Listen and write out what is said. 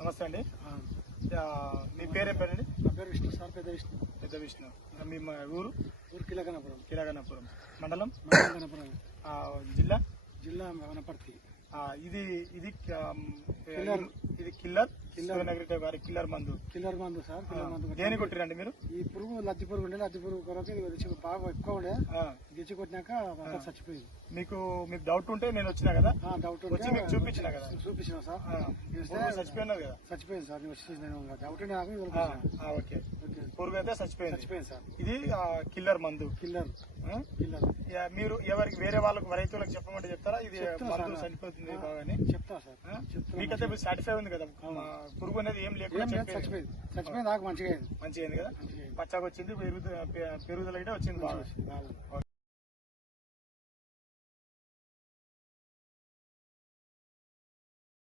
నమస్తే అండి. మీ పేరేం పేరండి? నా పేరు విష్ణు సార్. పెద్ద విష్ణు. మీ ఊరు? కిలగనపురం మండలం గణపురం, జిల్లా వనపర్తి. ఇది ఇది ఇది కిల్లర్ గారి కిల్లర్ మందు సార్. దేని కొట్టిరండి మీరు? ఈ పురుగు లద్ది పురుగు ఉండే, లద్ది పురుగు కొరకు బాగా ఎక్కువ ఉండే, గిచ్చి కొట్టినాక చచ్చిపోయింది. మీకు డౌట్ ఉంటే నేను వచ్చినా కదా, డౌట్ వచ్చి మీకు చూపించిన కదా? చూపించిన సార్. చచ్చిపోయినారు కదా? చచ్చిపోయింది సార్. నేను డౌట్ ఓకే. పురుగు అయితే చచ్చిపోయింది సార్. ఇది కిల్లర్ మందు. మీరు ఎవరికి వేరే వాళ్ళకు రైతులకు చెప్పమంటే చెప్తారా? ఇది మందు చనిపోతుంది బాగానే చెప్తా సార్. మీకైతే సాటిస్ఫై ఉంది కదా? పురుగు అనేది ఏం లేకుండా చచ్చిపోయింది. మంచిగా అయింది కదా? పచ్చగా వచ్చింది, పెరుగుదల అయితే వచ్చింది బాగా.